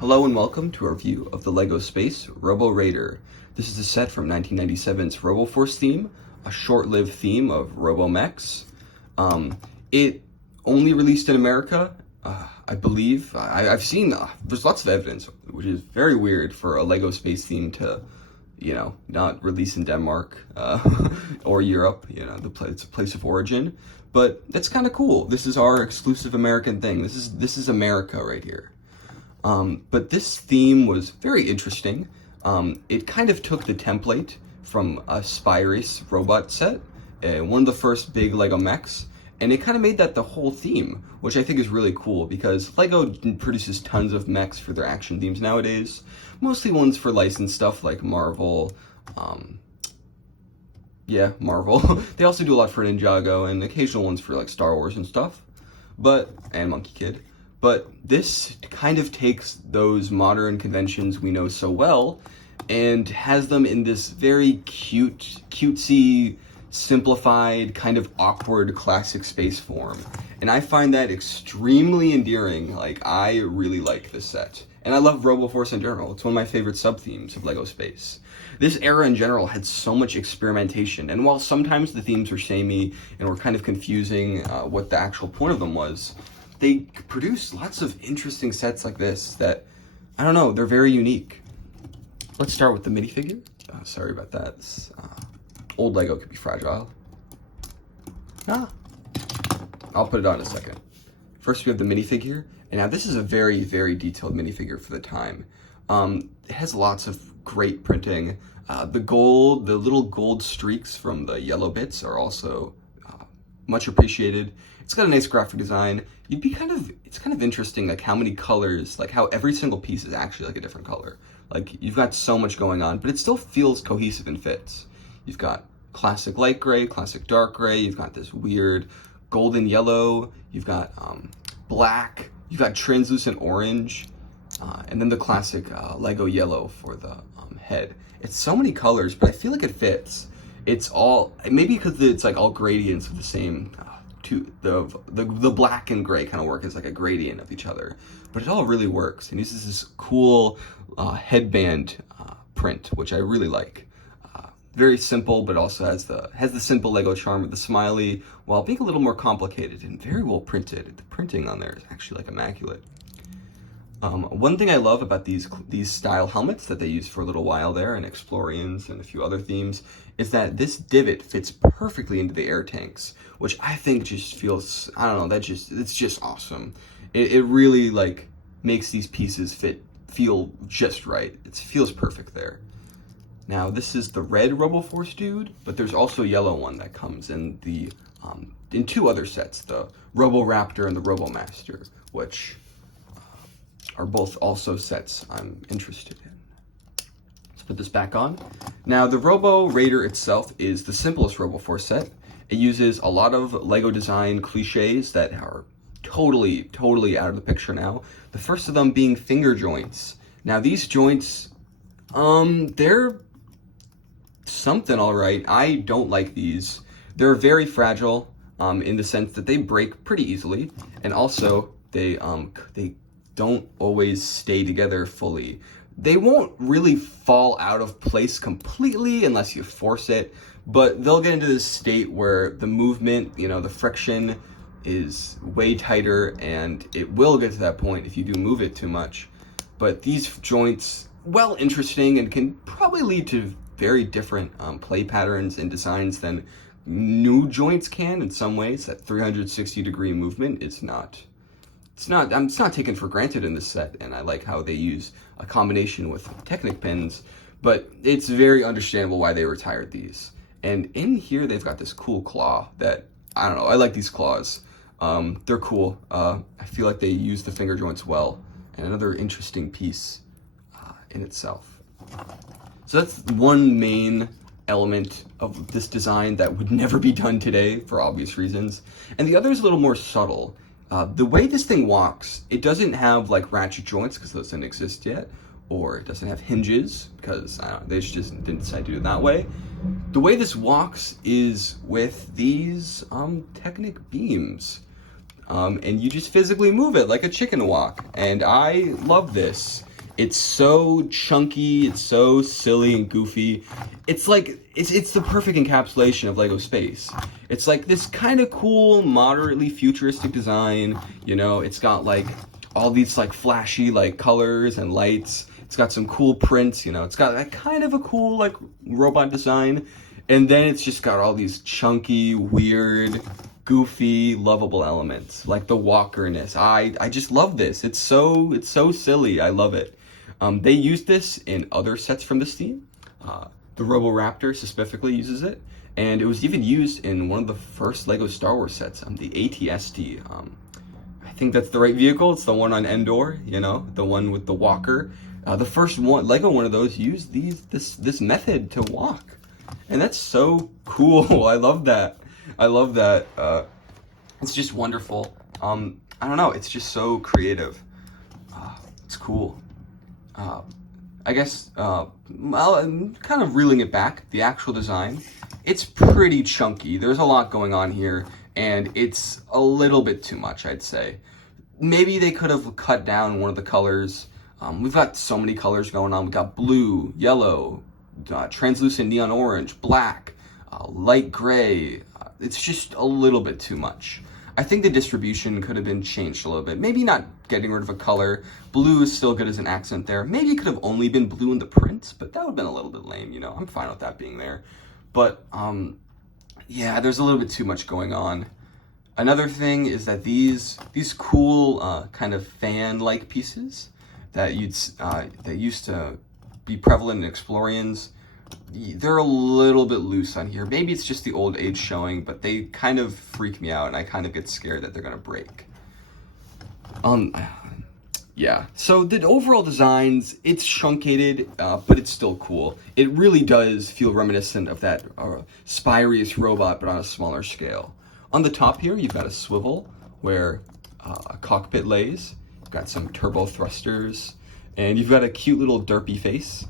Hello and welcome to our review of the LEGO Space Robo Raider. This is a set from 1997's Robo Force theme, a short-lived theme of Robo Mechs. It only released in America, I believe. I've seen, there's lots of evidence, which is very weird for a LEGO Space theme to, not release in Denmark or Europe. It's a place of origin. But that's kind of cool. This is our exclusive American thing. This is America right here. But this theme was very interesting. It kind of took the template from a Spyrace robot set, one of the first big LEGO mechs, and it kind of made that the whole theme, which I think is really cool because LEGO produces tons of mechs for their action themes nowadays, mostly ones for licensed stuff like Marvel. Marvel. They also do a lot for Ninjago and occasional ones for like Star Wars and stuff, and Monkey Kid. But this kind of takes those modern conventions we know so well and has them in this very cutesy, simplified, kind of awkward classic space form. And I find that extremely endearing. Like, I really like this set. And I love Robo Force in general. It's one of my favorite sub-themes of LEGO Space. This era in general had so much experimentation, and while sometimes the themes were samey and were kind of confusing what the actual point of them was, they produced lots of interesting sets like this that, I don't know, they're very unique. Let's start with the minifigure. Sorry about that. Old LEGO could be fragile. I'll put it on in a second. First we have the minifigure, and now this is a very, very detailed minifigure for the time. It has lots of great printing. The little gold streaks from the yellow bits are also much appreciated. It's got a nice graphic design. It's kind of interesting, like how many colors, like how every single piece is actually like a different color. Like you've got so much going on, but it still feels cohesive and fits. You've got classic light gray, classic dark gray. You've got this weird golden yellow. You've got black. You've got translucent orange, and then the classic LEGO yellow for the head. It's so many colors, but I feel like it fits. It's all, maybe because it's like all gradients of the same. The black and gray kind of work as like a gradient of each other, but it all really works and uses this cool headband print, which I really like. Very simple, but also has the simple LEGO charm of the smiley, while being a little more complicated and very well printed. The printing on there is actually like immaculate. One thing I love about these style helmets that they used for a little while there in Explorians and a few other themes is that this divot fits perfectly into the air tanks, which I think just feels, I don't know, it's just awesome. It really like makes these pieces feel just right. It feels perfect there. Now this is the red Robo Force dude, but there's also a yellow one that comes in in two other sets, the Robo Raptor and the Robo Master, which are both also sets I'm interested in. Let's put this back on. Now the Robo Raider itself is the simplest Robo Force set. It uses a lot of LEGO design cliches that are totally out of the picture now. The first of them being finger joints. Now these joints, they're something all right. I don't like these. They're very fragile in the sense that they break pretty easily, and also they don't always stay together fully. They won't really fall out of place completely unless you force it, but they'll get into this state where the movement, the friction is way tighter, and it will get to that point if you do move it too much. But these joints, well, interesting and can probably lead to very different play patterns and designs than new joints can in some ways. That 360-degree movement is not taken for granted in this set, and I like how they use a combination with Technic pins, but it's very understandable why they retired these. And in here, they've got this cool claw that, I don't know, I like these claws. They're cool. I feel like they use the finger joints well, and another interesting piece in itself. So that's one main element of this design that would never be done today for obvious reasons. And the other is a little more subtle. The way this thing walks, it doesn't have like ratchet joints because those didn't exist yet, or it doesn't have hinges because they just didn't decide to do it that way. The way this walks is with these Technic beams. And you just physically move it like a chicken walk. And I love this. It's so chunky, it's so silly and goofy. It's like, it's the perfect encapsulation of Lego space. It's like this kind of cool, moderately futuristic design, you know, it's got like all these like flashy like colors and lights. It's got some cool prints, you know, it's got that kind of a cool like robot design. And then it's just got all these chunky, weird, goofy, lovable elements, like the walkerness. I just love this. It's so silly. I love it. They used this in other sets from this theme. The Robo Raptor specifically uses it, and it was even used in one of the first Lego Star Wars sets, the AT-ST. I think that's the right vehicle. It's the one on Endor, you know, the one with the walker. The first one, Lego one of those used this method to walk. And that's so cool. I love that. I love that. It's just wonderful. I don't know. It's just so creative. It's cool. I guess, well, I'm kind of reeling it back. The actual design, it's pretty chunky. There's a lot going on here, and it's a little bit too much, I'd say. Maybe they could have cut down one of the colors. We've got so many colors going on. We've got blue, yellow, translucent neon orange, black, light gray. It's just a little bit too much. I think the distribution could have been changed a little bit. Maybe not getting rid of a color. Blue is still good as an accent there. Maybe it could have only been blue in the print, but that would have been a little bit lame, you know. I'm fine with that being there. But, yeah, there's a little bit too much going on. Another thing is that these cool kind of fan-like pieces that used to be prevalent in Explorians, they're a little bit loose on here. Maybe it's just the old age showing, but they kind of freak me out, and I kind of get scared that they're gonna break. Yeah, so the overall designs, it's truncated, but it's still cool. It really does feel reminiscent of that Spyrius robot, but on a smaller scale. On the top here, you've got a swivel where a cockpit lays. You've got some turbo thrusters, and you've got a cute little derpy face,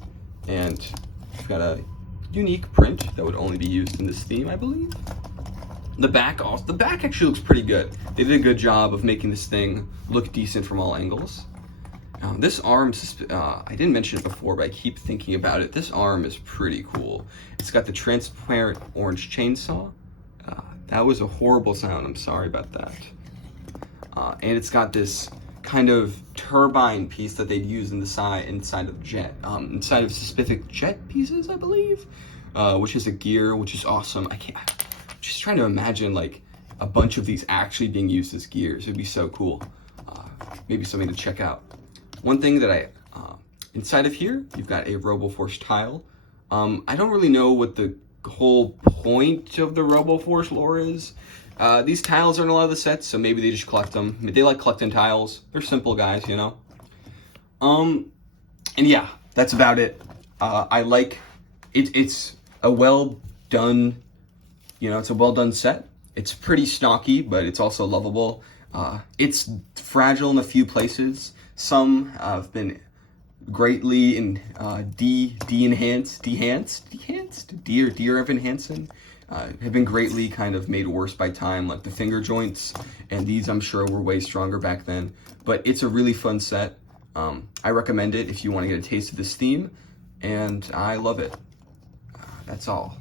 and you've got a unique print that would only be used in this theme, I believe. The back actually looks pretty good. They did a good job of making this thing look decent from all angles. This arm, I didn't mention it before, but I keep thinking about it. This arm is pretty cool. It's got the transparent orange chainsaw. That was a horrible sound. I'm sorry about that. And it's got this kind of turbine piece that they'd use inside of jet, inside of specific jet pieces, I believe, which is a gear, which is awesome. I'm just trying to imagine like a bunch of these actually being used as gears. It'd be so cool. Maybe something to check out. One thing that inside of here, you've got a Robo Force tile. I don't really know what the whole point of the Robo Force lore is. These tiles are in a lot of the sets, so maybe they just collect them. They like collecting tiles. They're simple guys, you know? And yeah, that's about it. I like it. It's a well done, you know, it's a well done set. It's pretty stocky, but it's also lovable. It's fragile in a few places. Some have been greatly de-enhanced, Dear Evan Hansen, have been greatly kind of made worse by time, like the finger joints, and these I'm sure were way stronger back then. But it's a really fun set. I recommend it if you want to get a taste of this theme, and I love it. That's all.